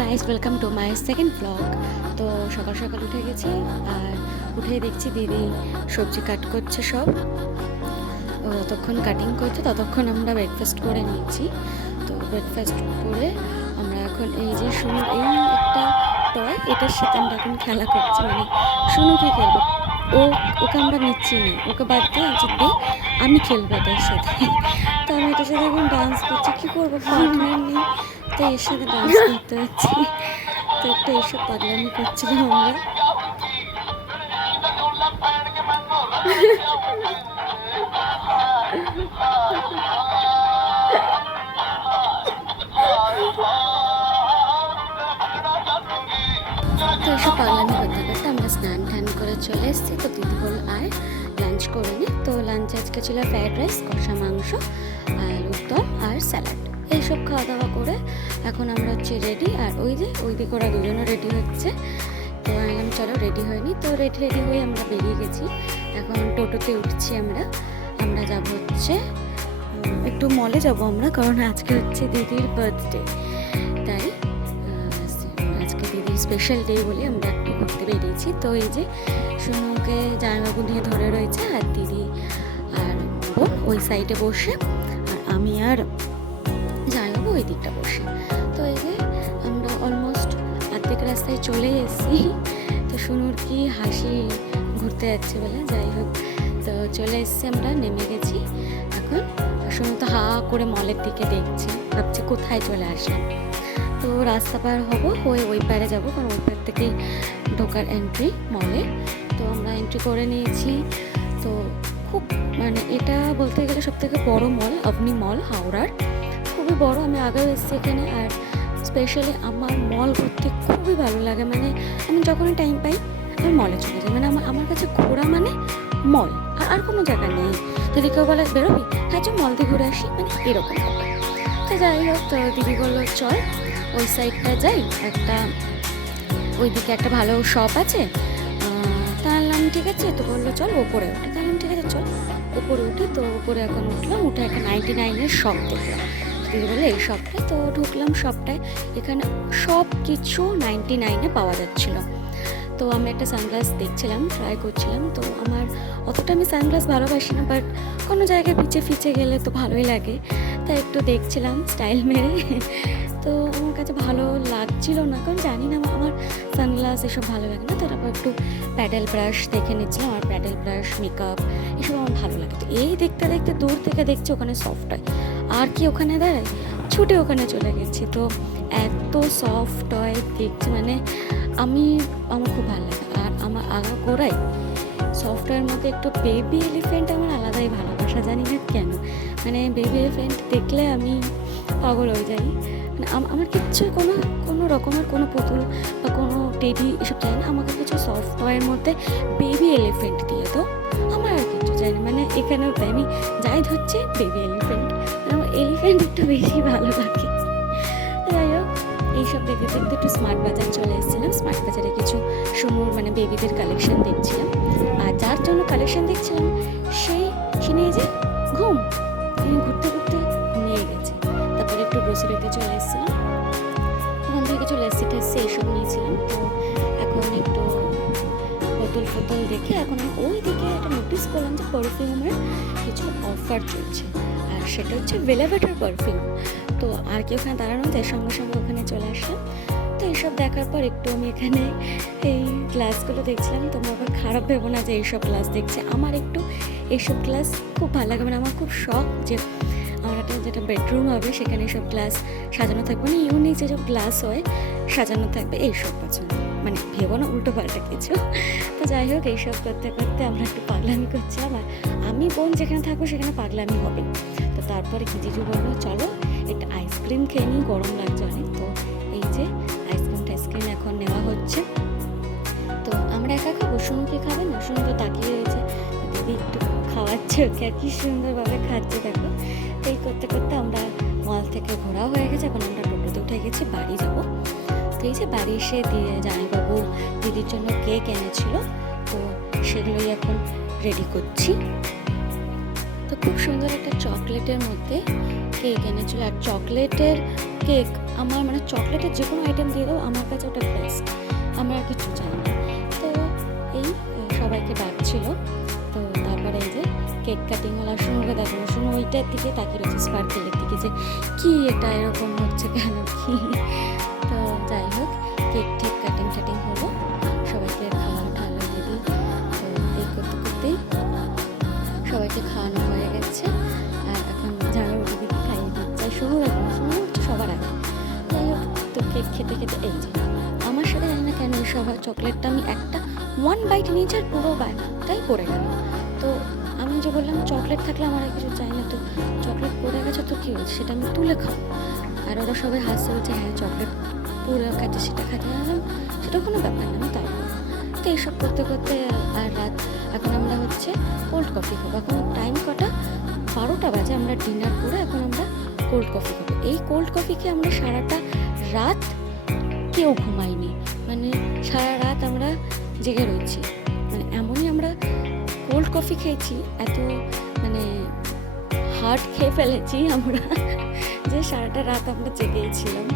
Guys, welcome to my second blog. তো সকাল সকাল উঠে গেছি আর উঠে দেখছি দিদি সবজি কাট করছে সব। ও ততক্ষণ কাটিং করছে, ততক্ষণ আমরা ব্রেকফাস্ট করে নিয়েছি। তো ব্রেকফাস্ট করে আমরা এখন এই যে শুনু, এই একটা টয়, এটার সাথে আমরা এখন খেলা করছি। মানে শুনুকে খেলবো, ওকে আমরা নিচ্ছি না, ওকে বাদ দিয়ে জিতবে, আমি খেলবো এটার সাথে। তো আমি এটার সাথে এখন ডান্স করছি, কী করবো, পার্টনার নেই, তো এর সাথে ডান্স করতে হচ্ছে। তো একটু এইসব পাগলামি করছিলাম আমরা। তো এসব পাগলামি করতে করতে আমরা স্নান টান করে চলে এসেছি। তো দিদি বলল আয় লাঞ্চ করে নি। তো লাঞ্চ আজকে ছিল ফ্রাইড রাইস, কষা মাংস, আলুর দম আর স্যালাড। এইসব খাওয়া দাওয়া করে এখন আমরা হচ্ছে রেডি। আর ওই দিকে ওরা দুজনও রেডি হচ্ছে। তো আমি চলো রেডি হয়নি, তো রেডি হয়ে আমরা বেরিয়ে গেছি। এখন টোটোতে উঠছি আমরা যাবো হচ্ছে একটু মলে যাব আমরা, কারণ আজকে হচ্ছে দিদির বার্থডে। তাই আজকে দিদির স্পেশাল ডে বলে আমরা একটু ঘুরতে বেরিয়েছি। তো এই যে সোনুকে জামাইবাবু নিয়ে ধরে রয়েছে, আর দিদি আর বোন ওই সাইডে বসে, আর আমি আর জামাইবাবু ওই দিকটা বসে। তো এই যে আমরা অলমোস্ট অর্ধেক রাস্তায় চলে এসেছি। তো সোনুর কি হাসি ঘুরতে যাচ্ছে বলে, যাই হোক তো চলে এসেছি, আমরা নেমে গেছি। এখন সোনু তো হা করে মলের দিকে দেখছে, ভাবছে কোথায় চলে আসলাম। তো রাস্তা পার হবো, ওই পারে যাবো, কারণ ওই পার থেকেই ঢোকার এন্ট্রি মলে। তো আমরা এন্ট্রি করে নিয়েছি। তো খুব মানে এটা বলতে গেলে সবথেকে বড় মল, অবনি মল হাওড়ার, খুবই বড়। আমি আগেও এসেছি এখানে, আর স্পেশালি আমার মল ঘুরতে খুবই ভালো লাগে। মানে আমি যখনই টাইম পাই আমি মলে চলে যাই। মানে আমার কাছে ঘোরা মানে মল, আর কোনো জায়গা নেই। যদি কেউ বলে বেরোবি, হ্যাঁ চল মল দিয়ে ঘুরে আসি, মানে এরকম। তো যাই হোক, তো দিদি বললো চল ওই সাইডটা যাই, ওইদিকে একটা ভালো শপ আছে। তাহলাম ঠিক আছে। তো বললো চল ওপরে উঠে, তাহলাম ঠিক আছে চল ওপরে উঠি। তো ওপরে এখন উঠলাম, উঠে একটা 99-এর শপ দেখলাম। দিদি বললো এই শপটায়। তো ঢুকলাম শপটায়, এখানে সব কিছু 99-এ পাওয়া যাচ্ছিলো। তো আমি একটা সানগ্লাস দেখছিলাম, ট্রাই করছিলাম। তো আমার অতটা আমি সানগ্লাস ভালোবাসি না, বাট কোনো জায়গায় ফিচে গেলে তো ভালোই লাগে, তাই একটু দেখছিলাম স্টাইল মেরে। তো আমার কাছে ভালো লাগছিল না, কারণ জানি না আমার সানগ্লাস এসব ভালো লাগে না। তো তারপর একটু প্যাডেল ব্রাশ দেখে নিচ্ছিলাম, আর প্যাডেল ব্রাশ, মেকআপ এসব আমার ভালো লাগে। তো এই দেখতে দেখতে দূর থেকে দেখছি ওখানে সফট হয়, আর কি ওখানে দাঁড়ায়, ছুটে ওখানে চলে গেছি। তো এত সফট হয় দেখছি, মানে আমার খুব ভালো লাগে। আর আমার আগাগোড়াই সফটওয়্যার মধ্যে একটু বেবি এলিফেন্ট আমার আলাদাই ভালোবাসা, জানি না কেন। মানে বেবি এলিফেন্ট দেখলে আমি পাগল হয়ে যাই। মানে আমার কিচ্ছু কোনো রকমের কোনো পুতুল বা কোনো টেডি এসব চাই না, আমাকে কিছু সফটওয়্যারের মধ্যে বেবি এলিফেন্ট দিয়ে, তো আমার আর কিছু চাই না। মানে এখানেও তাই, আমি যাই ধরছি বেবি এলিফেন্ট, আমার এলিফেন্ট একটু বেশি ভালো লাগে। যাই হোক, এইসব দেখতে দেখতে একটু স্মার্ট বাজার চলে এসেছিলাম। স্মার্ট বাজারে কিছু সোনুর মানে বেবিদের কালেকশন দেখছিলাম, আর যার জন্য কালেকশন দেখছিলাম সে নিয়ে যে তিনি ঘুরতে ঘুমিয়ে গেছে। তারপরে একটু গ্রোসারিতে চলে এসেছিলাম, ওখান থেকে কিছু লেসি টেসি এইসব নিয়েছিলাম। তো এখন একটু বোতল দেখে এখন আমি ওই দিকে একটা নোটিস করলাম যে পারফিউমের কিছু অফার চলছে, আর সেটা হচ্ছে ভেলভেটের পারফিউম। তো আর কি ওখানে দাঁড়ানো, তার সঙ্গে ওখানে চলে আসলাম। তো এইসব দেখার পর একটু আমি এখানে এই গ্লাসগুলো দেখছিলাম। তোমরা আবার খারাপ ভেবো না যে এইসব গ্লাস দেখছে, আমার একটু এইসব গ্লাস খুব ভালো লাগে। মানে আমার খুব শখ যে আমার একটা যেটা বেডরুম হবে সেখানে এইসব গ্লাস সাজানো থাকবে, মানে ইউনিক যেসব গ্লাস হয় সাজানো থাকবে, এইসব পছন্দ। মানে ভেবো না উল্টো পাল্টা কিছু। তো যাই হোক, এইসব করতে করতে আমরা একটু পাগলামি করছিলাম, আর আমি বোন যেখানে থাকবো সেখানে পাগলামি হবে। তো তারপরে কি জিজু বললো চলো একটা আইসক্রিম খেয়ে নিই, গরম লাগছে অনেক। তো এই যে আইসক্রিম এখন নেওয়া হচ্ছে। তো আমরা একা খাবো, সোনুকে খাবে না, সোনু তো তাকিয়ে রয়েছে। দিদি একটু খাওয়াচ্ছে ওকে, আর কি সুন্দরভাবে খাচ্ছে দেখো। তো এই করতে করতে আমরা মল থেকে ঘোরাও হয়ে গেছে, এখন আমরা টোটোতে উঠে গেছি, বাড়ি যাবো। তো এই যে বাড়ি এসে জামাইবাবু দিদির জন্য কেক এনেছিল, তো সেগুলোই এখন রেডি করছি। তো খুব সুন্দর একটা চকলেটের মধ্যে কেক এনেছিল। আর চকলেটের কেক আমার মানে চকলেটের যে কোনো আইটেম দিয়ে দাও আমার কাছে ওটা বেস্ট, আমার আর কিছু চাই না। তো এই সবাইকে ডাকছিল। তো তারপরে এই যে কেক কাটিং হলো, আর শুনুকে দেখো, শুনু ওইটার দিকে তাকিয়ে রয়েছে স্পার্কেলের দিকে যে কি এটা এরকম হচ্ছে কেন কি। তো যাই হোক কেক ঠেক কাটিং টাটিং হলো, সবাইকে খাওয়া ঠাওয়া দিদি। তো এই করতে করতেই সবাইকে খাওয়ানো হয়ে গেছে। আর এখন ঝাড়ু দিদি খাইয়ে দিচ্ছে, আর শুনুর এখন শুরু হচ্ছে সবার আগে। যাই হোক তো কেক খেতে খেতে এই যে আমার সাথে জানি না কেন এই সবার চকলেটটা আমি একটা 1 বাইট নিয়েছি আর পুরো বাইটটাই পড়ে গেল। তো আমি যে বললাম চকলেট থাকলে আমার আর কিছু চাই না, তো চকলেট পড়ে গেছে তো কী হয়েছে সেটা আমি তুলে খাবো। আর ওরা সবাই হাসতে বলছে হ্যাঁ চকলেট পুরো খাচ্ছে সেটা খাচ্ছে, জানলাম সেটা কোনো ব্যাপার না, আমি তাই করবো। তো এইসব করতে করতে আর রাত, এখন আমরা হচ্ছে কোল্ড কফি খাবো। এখন টাইম কটা 12টা বাজে, আমরা ডিনার করে এখন আমরা কোল্ড কফি খাবো। এই কোল্ড কফি খেয়ে আমরা সারাটা রাত কেউ ঘুমাইনি, মানে সারা রাত আমরা জেগে রয়েছি, মানে এমনই আমরা কোল্ড কফি খেয়েছি, এত মানে হার্ড খেয়ে ফেলেছি আমরা যে সারাটা রাত আমরা জেগেই ছিলাম।